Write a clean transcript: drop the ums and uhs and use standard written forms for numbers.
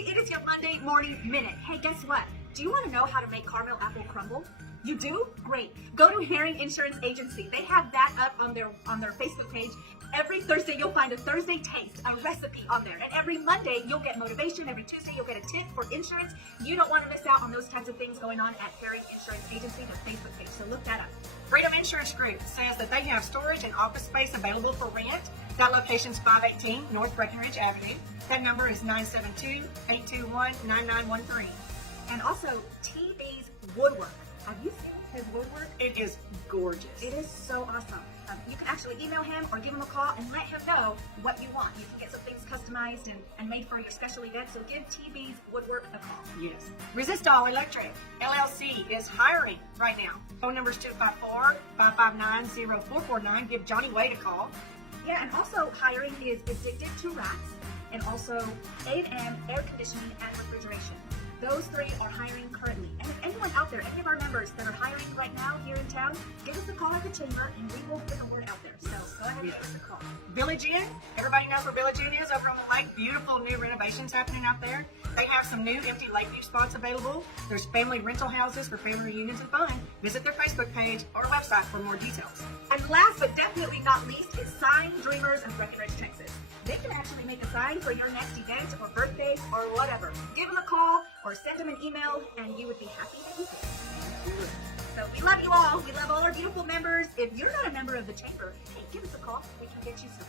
everybody. It is your Monday morning minute. Hey, guess what? Do you want to know how to make caramel apple crumble? You do? Great. Go to Herring Insurance Agency. They have that up on their Facebook page. Every Thursday, you'll find a Thursday taste, a recipe on there. And every Monday, you'll get motivation. Every Tuesday, you'll get a tip for insurance. You don't want to miss out on those types of things going on at Herring Insurance Agency, their Facebook page. So look that up. Freedom Insurance Group says that they have storage and office space available for rent. That location is 518 North Breckenridge Avenue. That number is 972-821-9913. And also, TV's Woodwork. Have you seen his woodwork? It is gorgeous. It is so awesome. You can actually email him or give him a call and let him know what you want. You can get some things customized and made for your special event. So give TV's Woodwork a call. Yes. Resist All Electric LLC is hiring right now. Phone number is 254-559-0449. Give Johnny Wade a call. Yeah, and also hiring is Addicted to Rats and also A&M Air Conditioning and Refrigeration. Those three are hiring currently. And if anyone out there, any of our members that are hiring right now here in town, give us a call at the chamber and we will get the word out there. So go ahead and give us a call. Village Inn. Everybody knows where Village Inn is over on the lake. Beautiful new renovations happening out there. They have some new empty lakeview spots available. There's family rental houses for family reunions and fun. Visit their Facebook page or website for more details. And last but definitely not least is Sign Dreamers of Breckenridge, Texas. They can actually make a sign for your next event or birthday or whatever. Give them a call or send them an email and you would be happy that you did. So we love you all. We love all our beautiful members. If you're not a member of the chamber, hey, give us a call. We can get you something.